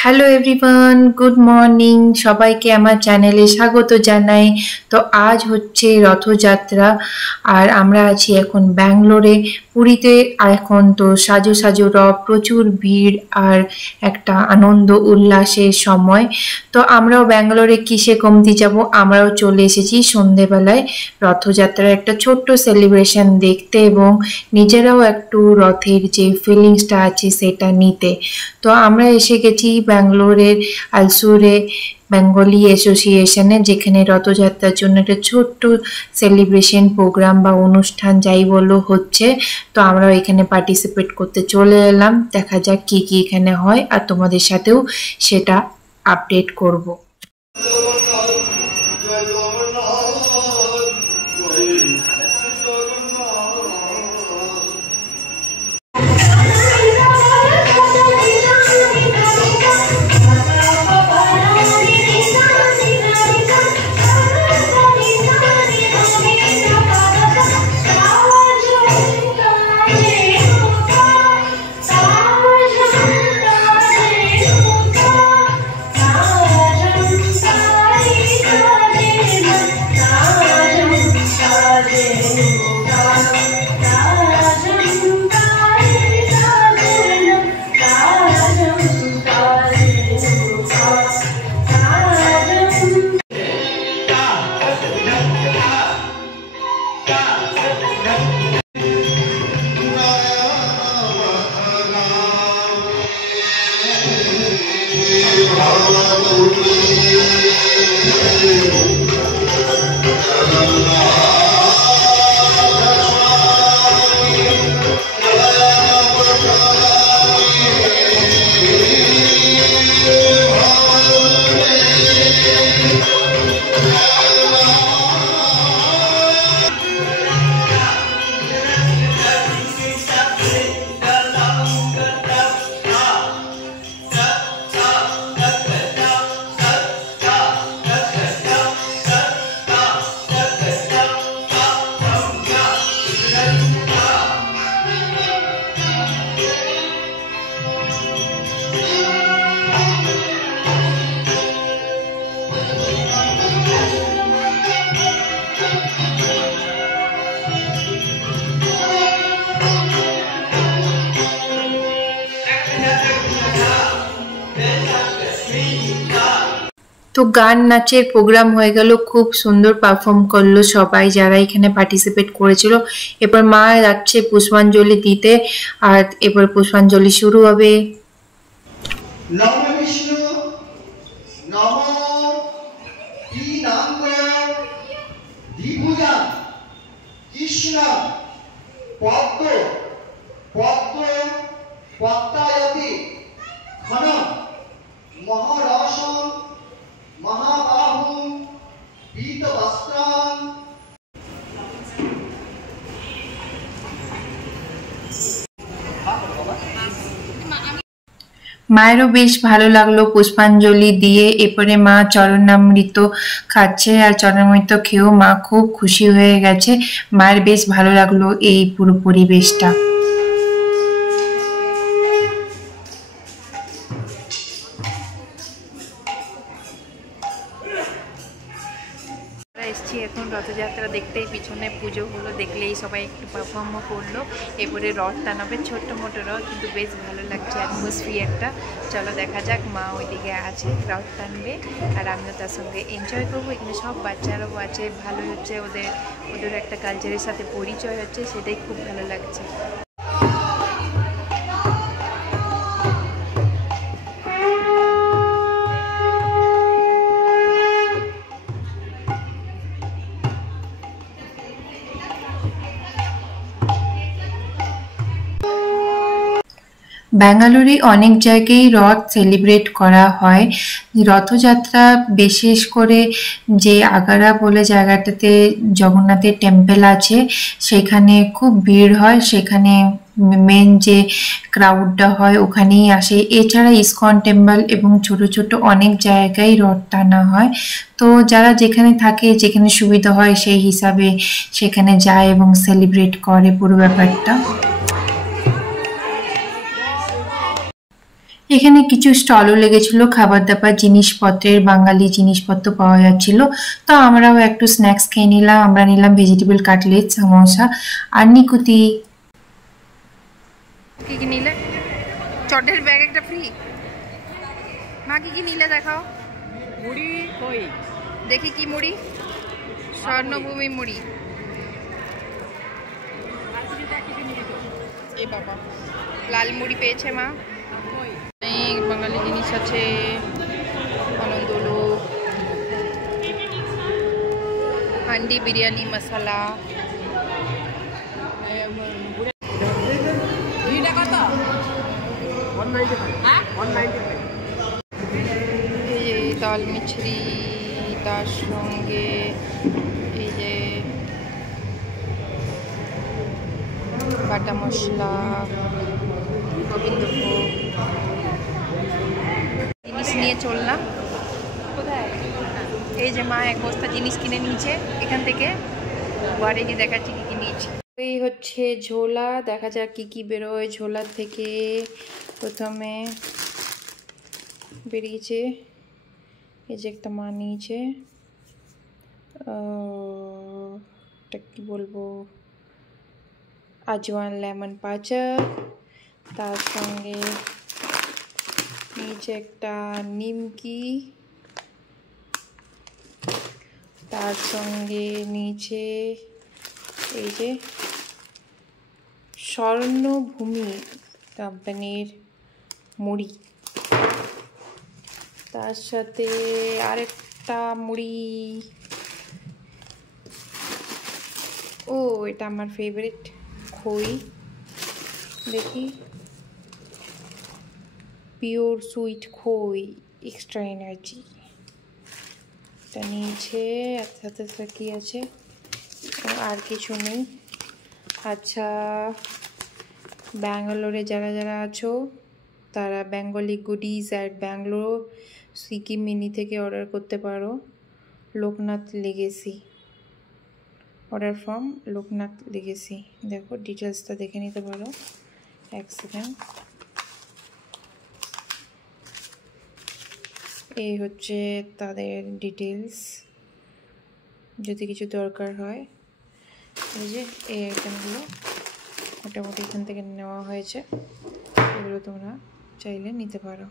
Hello everyone, good morning. সবাইকে আমার চ্যানেলে স্বাগত জানাই। তো আজ হচ্ছে রথযাত্রা আর আমরা আছি এখন ব্যাঙ্গালোরে। পুরীতে এখন তো সাজো সাজো রথ, প্রচুর ভিড় আর একটা আনন্দ উল্লাসের সময়। তো আমরাও ব্যাঙ্গালোরে কিসে কমতি যাব, আমরাও চলে এসেছি সন্ধেবেলায় রথযাত্রার একটা ছোট্ট সেলিব্রেশন দেখতে এবং নিজেরাও একটু রথের যে ফিলিংসটা আছে সেটা নিতে। তো আমরা এসে গেছি ব্যাঙ্গালোরের আলসুরে বেঙ্গলি অ্যাসোসিয়েশনে, যেখানে রথযাত্রার জন্য একটা ছোট্ট সেলিব্রেশন প্রোগ্রাম বা অনুষ্ঠান যাই বললো হচ্ছে। তো আমরা এখানে পার্টিসিপেট করতে চলে এলাম। দেখা যাক কি কি এখানে হয় আর তোমাদের সাথেও সেটা আপডেট করব। তো গান নাচের প্রোগ্রাম হয়ে গেল, খুব সুন্দর পারফর্ম করলো সবাই যারা এখানে পার্টিসিপেট করেছিল। এবার মা যাচ্ছে পুষ্পাঞ্জলি দিতে আর এবার পুষ্পাঞ্জলি শুরু হবে। নম বিষ্ণু নম পীনাঙ্গ দ্বিভুজা কৃষ্ণ পদ্ম পদ্ম পদ্মায়তি ঘন মহারসং মহাবাহু পীতবস্ত্রাং। মায়েরও বেশ ভালো লাগলো পুষ্পাঞ্জলি দিয়ে। এরপরে মা চরণামৃত খাচ্ছে আর চরণামৃত খেয়েও মা খুব খুশি হয়ে গেছে। মায়ের বেশ ভালো লাগলো এই পুরো পরিবেশটা। এসছি এখন রথযাত্রা দেখতেই, পিছনে পুজো হলো, দেখলেই সবাই একটু পারফর্মও করলো। এরপরে রথ টানাবে, ছোট্ট মোটো রথ, কিন্তু বেশ ভালো লাগছে অ্যাটমসফিয়ারটা। চলো দেখা যাক, মা ওইদিকে আছে রথ টানবে আর আমিও তার সঙ্গে এনজয় করবো। এখানে সব বাচ্চারাও আছে, ভালো হচ্ছে, ওদের একটা কালচারের সাথে পরিচয় হচ্ছে, সেটাই খুব ভালো লাগছে। ব্যাঙ্গালোরে অনেক জায়গায় রথ সেলিব্রেট করা হয়। রথযাত্রা বিশেষ করে যে আগারা বলে জায়গাটাতে জগন্নাথের টেম্পল আছে সেখানে খুব ভিড় হয়, সেখানে মেন যে ক্রাউডটা হয় ওখানেই আসে। এছাড়া ইসকন টেম্পল এবং ছোট ছোট অনেক জায়গায় রথ টানা হয়। তো যারা যেখানে থাকে, যেখানে সুবিধা হয় সেই হিসাবে সেখানে যায় এবং সেলিব্রেট করে পুরো ব্যাপারটা। এখানে কিছু স্টলও লেগেছিল, খাবার দাবার জিনিসপত্রের, বাঙালি জিনিসপত্র পাওয়া যাচ্ছিল। তো আমরাও একটু স্ন্যাক্স খেয়ে নিলাম। আমরা নিলাম ভেজিটেবল কাটলেট, সামোসা আর নিকুতি। কি কি নিলে? চটের ব্যাগ একটা ফ্রি। মা কি কি নিলে দেখাও। মুড়ি কই দেখি কি মুড়ি? স্বর্ণভূমি মুড়ি। এই বাবা, লাল মুড়ি পেয়েছে মা। অনেক বাঙালি জিনিস আছে, আনন্দলো, হান্ডি বিরিয়ানি মশলা। এই যে দাল মিছরি, তার সঙ্গে এই যে বাটা মশলা, গোবিন্দভোগ জিনিস নিয়ে চললাম। এই যে মা এক বস্তা জিনিস কিনে নিয়েছে এখান থেকে। বাড়ি গিয়ে দেখাচ্ছি কি কি নিয়েছি। এই হচ্ছে ঝোলা, দেখা যাক কি কি বেরোয় ঝোলা থেকে। প্রথমে বেরিয়েছে এই যে একটা মা নিয়েছে, এটা কি বলবো, আজওয়ান লেমন পাঁচক, তার সঙ্গে নিচে একটা নিমকি, তার সঙ্গে নিচে এই যে স্বর্ণভূমি কোম্পানির মুড়ি, তার সাথে আরেকটা মুড়ি। ও এটা আমার ফেভারিট, খই। দেখি, পিওর সুইট খই, এক্সট্রা এনার্জি। এটা নিয়েছে। সাথে সাথে কি আছে? আর কিছু নেই। আচ্ছা, ব্যাঙ্গালোরে যারা যারা আছো তারা Bengali goodies at Bangalore Swiggy mini থেকে অর্ডার করতে পারো। Loknath legacy, order from Loknath legacy. দেখো ডিটেলসটা দেখে নিতে পারো। এক সেকেন্ড। এই হচ্ছে তাদের ডিটেলস, যদি কিছু দরকার হয়। এই যে এই আইটেমগুলো মোটামুটি এখান থেকে নেওয়া হয়েছে, এগুলো তোমরা চাইলে নিতে পারো।